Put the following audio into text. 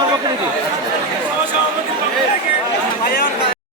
সভাপতি